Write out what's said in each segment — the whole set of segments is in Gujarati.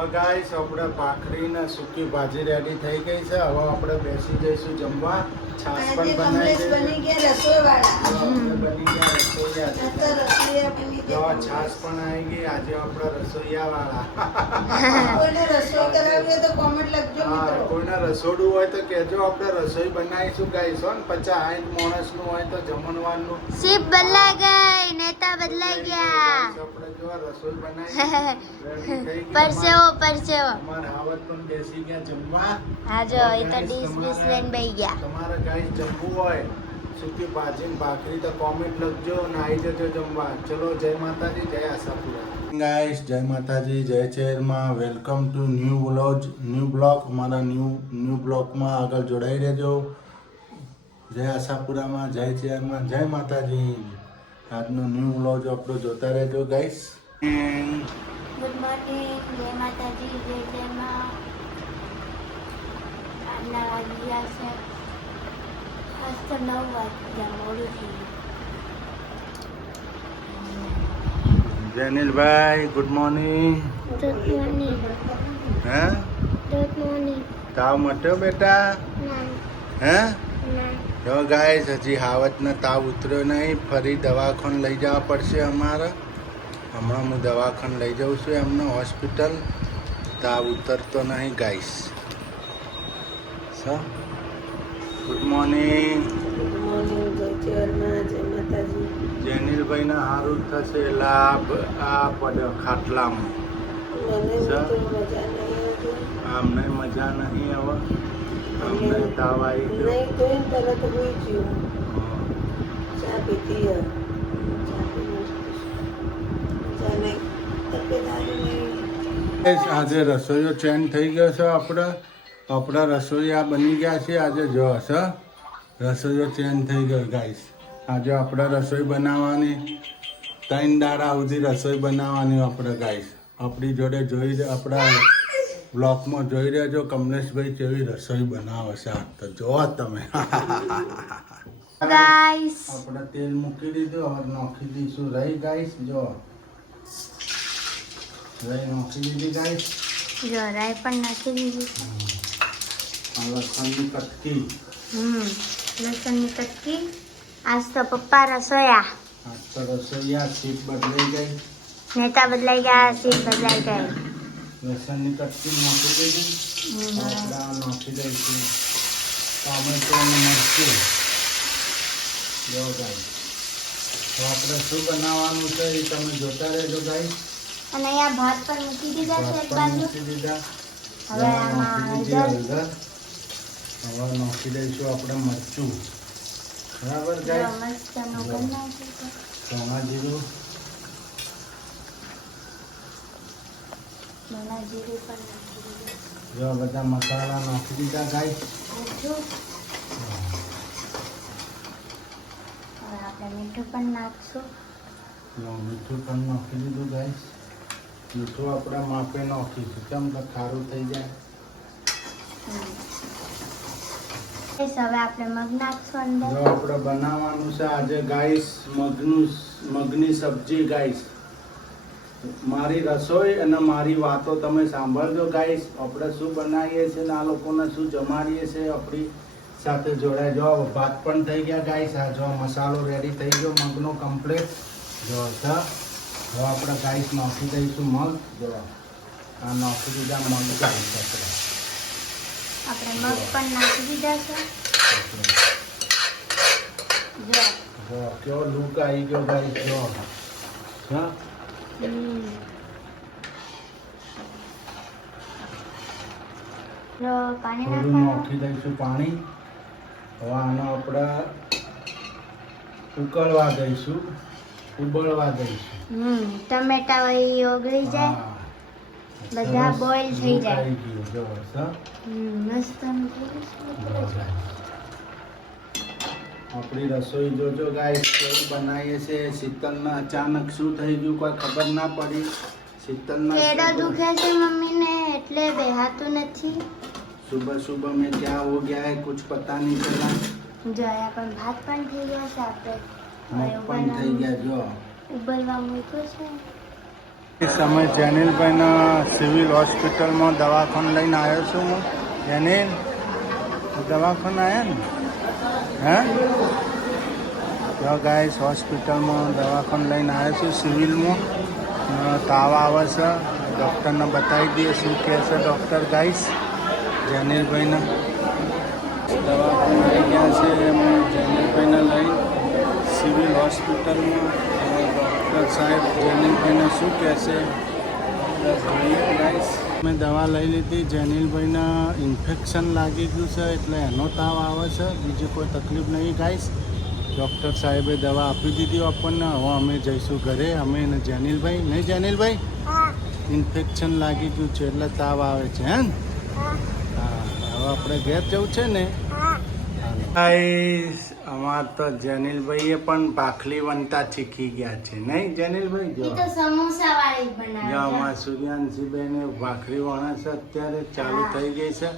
તો ગાઈસ આપણે ભાખરી ને સૂકી ભાજી રેડી થઈ ગઈ છે. હવે આપણે બેસી જઈશું જમવા. છાશ પણ બનાવી છે. બની ગયા રસોઈવાળા. બની ગયા રસોઈયા. બની તો છાશ પણ આવી ગઈ. આજે આપણે રસોઈયા વાળા. કોઈને રસોઈ કરાવી હોય તો કોમેન્ટ લખજો મિત્રો. કોઈને રસોડું હોય તો કહેજો, આપણે રસોઈ બનાવીશું ગાઈસ. 50-60 માણસનું હોય તો જમણવારનું. શિપ બદલાઈ ગઈ, નેતા બદલાઈ ગયા. આપણે જો રસોઈ બનાવી પરસેવો પરસેવો. અમારા આવત પણ બેસી ગયા જમવા. હા જો એ તો ડીશ બીશ લઈને બેસી ગયા. તમારે ગાઈસ જમવું હોય સૂકી ભાજી ને ભાખરી તો કોમેન્ટ લખજો અને આવી જજો જમવા. ચલો, જય માતાજી, જય આશાપુરા. ગાઈસ જય માતાજી, જય ચેરમાં. Welcome to new blog. અમારા ન્યૂ બ્લોગમાં આગળ જોડાઈ રહેજો. જય આશાપુરામાં, જય ચેરમાં, જય માતાજી. આજનો ન્યૂ બ્લોગ આપણો જોતા રહેજો ગાઈસ. ગુડ મોર્નિંગ, જય માતાજી, જય જયમાં. આજના વાગી ગયા છે, આજ તો 9 વાગ્યા, મોડું થઈ ગયું. જેનિલભાઈ ગુડ મોર્નિંગ. Good morning. હે ગુડ મોર્નિંગ. તાવ મટ્યો બેટા? ના હે ના. જો ગાઈસ હજી હાવતનો તાવ ઉતર્યો નહીં. ફરી દવાખાને લઈ જવા પડશે અમારે. હમણાં હું દવાખાને લઈ જાઉં છું એમને હોસ્પિટલ. તાવ ઉતરતો નહીં ગાઈસ. Good morning. જેનિલભાઈને સારું થશે લાભ આ પડ્યો ખાટલામાં. આમને મજા નહીં હવે. અમને તાવ આવી ગયો. આજે રસોઈયો ચેન્જ થઈ ગયો છે. આપણા રસોઈયા બની ગયા છે આજે. જો હશે રસોઈયો ચેન્જ થઈ ગયો ગાઈસ. આજે આપણે રસોઈ બનાવવાની 3 દાડા સુધી રસોઈ બનાવવાની આપણે ગાઈસ. આપણી જોડે જોઈ આપણા બ્લોગમાં જોઈ રહેજો કમલેશભાઈ કેવી રસોઈ બનાવે છે. તો જો તમે ગાઈસ આપણે તેલ મૂકી દીધું. હવે નાખી દઈશું રહી ગાઈસ. જો રહી નાખી દીધી ગાઈસ. જો રાઈ પણ નાખી દીધી છે. લસણની કટકી. લસણની કટકી. આજ તો પપ્પા રસોયા. આજ તો રસોઈયા સીટ બદલાઈ ગઈ. નેતા બદલાઈ ગયા, સીટ બદલાઈ ગઈ. લસણની કટકી નાખી દીધી. આપણે નાખી દઈશું ટામેટો અને મરચું. જો ગાઈસ તો આપણે શું બનાવવાનું છે એ તમે જોતા રહેજો ગાઈસ. અને અહીંયા ભાત પણ મૂકી દીધા છે એક બાજુ. મૂકી દીધા. હવે આમાં નાખી દીધી હળદર. હવે નાખી દઈશું આપણે મરચું. બરાબર ગાઈસ. મસ્ત નો કરી નાખ્યું. ધાણા જીરું. ધણા જીરું પણ નાખી દીધું. જો બધા મસાલા નાખી દીધા ગાઈસ. મીઠું. હવે આપણે મીઠું પણ નાખશું. મીઠું પણ નાખી દીધું ગાઈસ. મીઠું આપણે માપે નાખીશું કેમ કે ખારું થઈ જાય. હવે આપણે મગ નાખશું અંદર. જો આપણે બનાવવાનું છે આજે ગાઈસ મગની સબ્જી ગાઈસ. મારી રસોઈ અને મારી વાતો તમે સાંભળજો ગાઈસ. આપણે શું બનાવીએ છીએ ને આ લોકોને શું જમાડીએ છીએ આપણી સાથે જોડાય. જો ભાત પણ થઈ ગયા ગાઈસ. આ જો મસાલો રેડી થઈ ગયો મગનો કમ્પ્લીટ. જો હવે આપણે ગાઈસ નાખી દઈશું મગ. જો આ નાખી દીધા મગ ગાઈસ. આપણે મગ પણ નાખી દીધા છે. જો જો કેવો લુક આવી ગયો ગાઈસ. જો હા જો પાણી થોડું નાખવાનું. નાખી દઈશું પાણી. હવે આનો આપણે ઉકળવા દઈશું, ઉબળવા દઈશું. ટમેટા વળી ઓગળી જાય. હા. બધા સરસ boil થઈ look જાય. આવી ગયું. જો સર મસ્ત આપણી રસોઈ જોજો ગાઈસ કેવી બનાવીએ છીએ. શીતલને અચાનક શું થઈ ગયું કોઈ ખબર ના પડી. શીતલના પેડો દુખે છે મમ્મીને એટલે બેહાતું નથી. सुबह में क्या हो गया है कुछ पता नहीं चला. જો અહીંયા પણ ભાત પણ થઈ ગયા છે. આપણે મગ પણ થઈ ગયા. જો ઉબલવા મૂક્યો છે. સમય જેનિલભાઈના સિવિલ હોસ્પિટલમાં દવાખાને લઈને આવ્યો છું હું. જેનિલ દવાખાને આવ્યા ને? હે ગાઈસ હોસ્પિટલમાં દવાખાને લઈને આવ્યો છું સિવિલમાં. તાવ આવે છે, ડૉક્ટરને બતાવી દઈએ શું કહે છે ડૉક્ટર. ગાઈસ જેનિલભાઈને દવાખાને લઈ ગયા છે એમ. જેનિલભાઈને લઈ સિવિલ હોસ્પિટલમાં ડૉક્ટર સાહેબ જેનિલભાઈને શું કહે છે જોઈએ ગાઈસ. મેં દવા લઈ લીધી. જેનિલભાઈને ઇન્ફેક્શન લાગી ગયું છે એટલે એનો તાવ આવે છે, બીજી કોઈ તકલીફ નહીં ગાઈસ. ડૉક્ટર સાહેબે દવા આપી દીધી આપણને. હવે અમે જઈશું ઘરે, અમે ને જેનિલભાઈ. નહીં જેનિલભાઈ? ઇન્ફેક્શન લાગી ગયું છે એટલે તાવ આવે છે. હે ને? હા, હવે આપણે ઘેર જવું છે ને. ગાઈસ અમાર તો જેનિલભાઈએ પણ ભાખરી વનતા શીખી ગયા છે. નહીં જેનિલભાઈ? જો સમોસા વાળી જો બનાવી અમારા સૂર્યાંશીબેને ભાખરી વણે છે, અત્યારે ચાલુ થઈ ગઈ છે.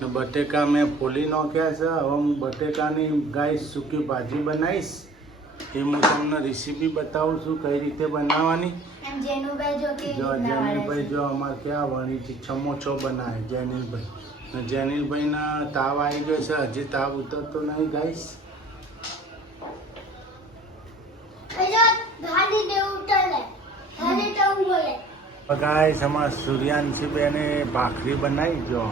ને બટેકા મેં ફોલી નાખ્યા છે. હવે હું બટેકાની ગાઈસ સૂકી ભાજી બનાવીશ. એ હું તમને રેસીપી બતાવું છું કઈ રીતે બનાવવાની. એમ જેનુભાઈ જો કે જો જેનિલભાઈ જો અમારે ક્યાં વણીથી સમોસો બનાવે જેનિલભાઈ. ને જેનિલભાઈના તાવ આવી ગયો છે, હજી તાવ ઉતરતો નહીં ગાઈસ. ગાઈસ અમારા સૂર્યાંશીબેને ભાખરી બનાવી. જો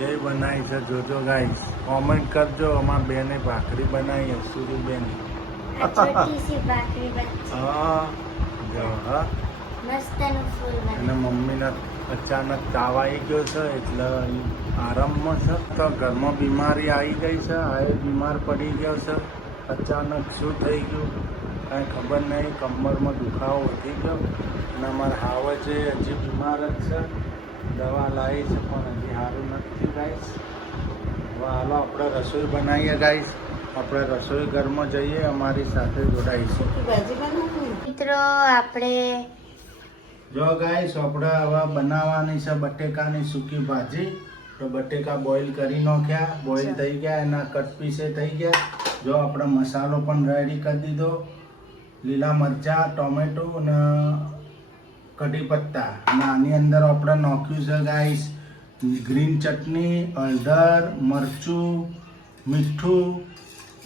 જે બનાવી છે જોજો ગાઈસ, કોમેન્ટ કરજો. અમારા બેને ભાખરી બનાવી સૂર્યબેન. છોટી સી ભાખરી બની હા જો હા. મસ્ત નું ફૂલ અને બની. મમ્મીને અચાનક તાવ આવી ગયો છે એટલે આરામમાં છે. તો ઘરમાં બીમારી આવી ગઈ છે. હવે બીમાર પડી ગયો છે. અચાનક શું થઈ ગયું કાંઈ ખબર નહીં. કમરમાં દુખાવો વધી ગયો અને અમારા હાવ છે હજી બીમાર જ છે. દવા લાવી છે પણ હજી સારું નથી ગાઈસ. હવે હાલો આપણે રસોઈ બનાવીએ ગાઈસ. આપણે રસોઈ ઘરમાં જઈએ, અમારી સાથે જોડાઈશું. ભાજી બનાવવાની. મિત્રો આપણે જો ગાઈસ આપણે હવે બનાવવાની છે બટેકાની સૂકી ભાજી. તો બટેકા બોઇલ કરી નાખ્યા, બોઇલ થઈ ગયા, એના કટ પીસે થઈ ગયા. જો આપણે મસાલો પણ રેડી કરી દીધો. લીલા મરચાં, ટોમેટો અને કઢી પત્તા. અને આની અંદર આપણે નાખ્યું છે ગાઈસ ગ્રીન ચટણી, હળદર, મરચું, મીઠું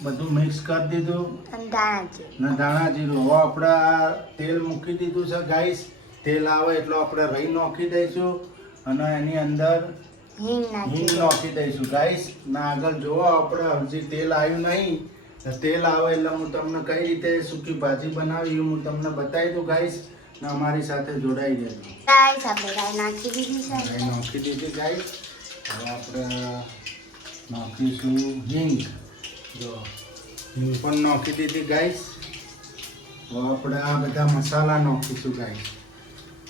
બધું મિક્સ કરી દીધું દાણા ને ધાણા જીરું. હવે આપણે આ તેલ મૂકી દીધું છે ગાઈસ. તેલ આવે એટલે આપણે રહી નાખી દઈશું અને એની અંદર હિંગ હિંગ નાખી દઈશું ગાઈસ. ના આગળ જોવો આપણે હજી તેલ આવ્યું નહીં. તેલ આવે એટલે હું તમને કઈ રીતે સૂકી ભાજી બનાવી હું તમને બતાવી દઉં ગાઈસ. ને અમારી સાથે જોડાઈ દેજો. ગાઈસ આપણે રાઈ નાખી દીધી છે. રાઈ નાખી દીધી ગાઈસ. હવે આપણે નાખીશું હિંગ. જો હિંગ પણ નાખી દીધી ગાઈસ. હવે આપણે આ બધા મસાલા નાખીશું ગાઈસ.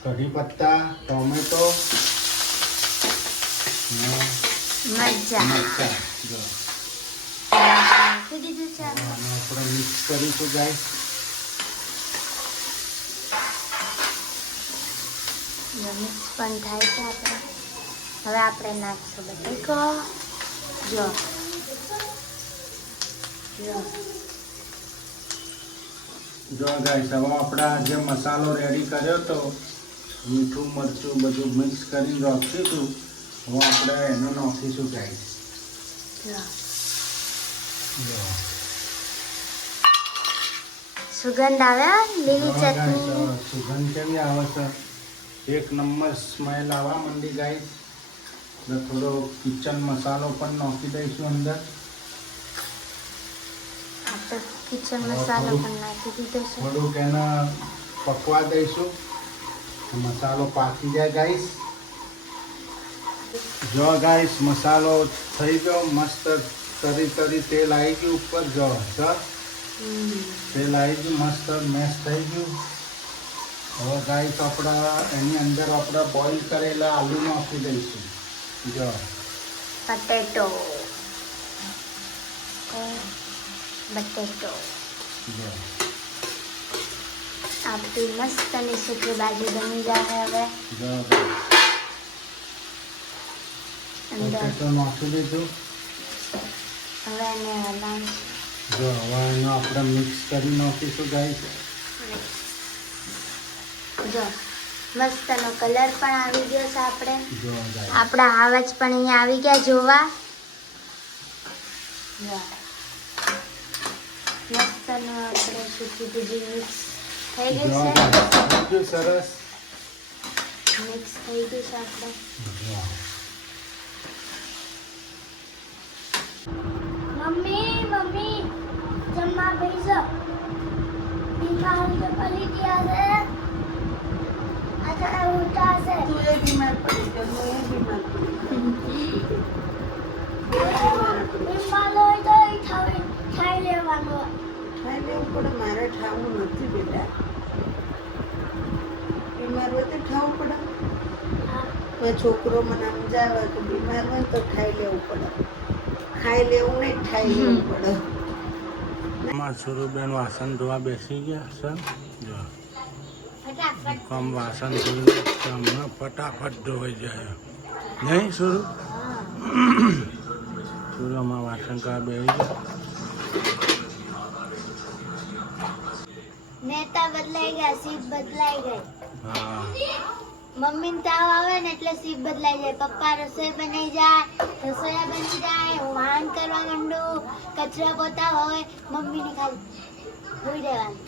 કઢી પત્તા, ટોમેટો, મરચાં મરચાં. જો નાખી દીધું છે. આને આપણે મિક્સ કરીશું ગાઈસ. મિક્સ પણ થાય છે આપણે. હવે આપણે નાખશું બટેકો. જો જો જો ગાઈસ હવે આપણે આ જે મસાલો રેડી કર્યો તો મીઠું મરચું બધું મિક્સ કરીને રાખીશું. હવે આપણે એનો નાખીશું ગાઈસ. જો જો સુગંધ આવે હો, લીલી ચટણી. સુગંધ કેવી આવે છે, એક નંબર સ્મેલ આવવા માંડી ગાઈસ. એટલે થોડો કિચન મસાલો પણ નાખી દઈશું અંદર. આપણે કિચન મસાલો પણ નાખી દીધો છે. થોડુંક એને પકવા દઈશું, મસાલો પાકી જાય ગાઈસ. જો ગાઈસ મસાલો થઈ ગયો મસ્ત, તરી તરી તેલ આવી ગયું ઉપર. જો સર તેલ આવી ગયું મસ્ત, મેશ થઈ ગયું. હવે ગાઈસ આપણે એની અંદર આપણે બોઇલ કરેલા આલુ નાખી દઈશું. જો બટેટો બટેટો જો આપણી મસ્તની સૂકી ભાજી બની જાય હવે. જો અંદર પોટેટો નાખી દીધું. હવે એને હલાવીશું. જો હવે એનો આપણે મિક્સ કરી નાખીશું ગાઈસ. જો મસ્તનો કલર પણ આવી ગયો છે આપણે. જો guys. આપણા આવાજ પણ અહીંયા આવી ગયા જોવા. મસ્તનો આપણે સૂકી ભૂજી મિક્સ થઈ જો ગયું છે. guys. બધું સરસ. મિક્સ થઈ ગયું છે આપણે. જો. મમ્મી જમવા બેસો. બીમાર કે પડી ગયા છે. આ ઉઠા છે. તું એ બીમાર પડી ગયો, હું એ બીમાર પડી બીમાર હોય તો ખાઈ લેવાનું. ખાઈ લેવું પડે, મારે ઠાવું નથી બેટા. બીમાર હોય તો ઠાવું પડે. મેં છોકરો મને સમજાવે કે બીમાર હોય તો ખાઈ લેવું પડે. ખાઈ લેવું નહીં, ખાઈ લેવું પડે. અમારા સુરુબેન વાસણ ધોવા બેસી ગયા છે. જો ફટાફટ. કમ વાસણ ધોઈને હમણાં ફટાફટ ધોવાઈ જાય. નહીં સુરુ? સુરુ અમારા વાસણ કરવા બેસી ગયા. નેતા બદલાઈ ગયા, સીટ બદલાઈ ગઈ. હા. મમ્મીને તાવ આવે ને એટલે સીટ બદલાઈ જાય. પપ્પા રસોઈ બનાવી જાય, રસોયા બની જાય, હું વાહન કરવા માંડું, કચરા પોતા હોય, મમ્મીને ખાલી ભૂઈ દેવાનું.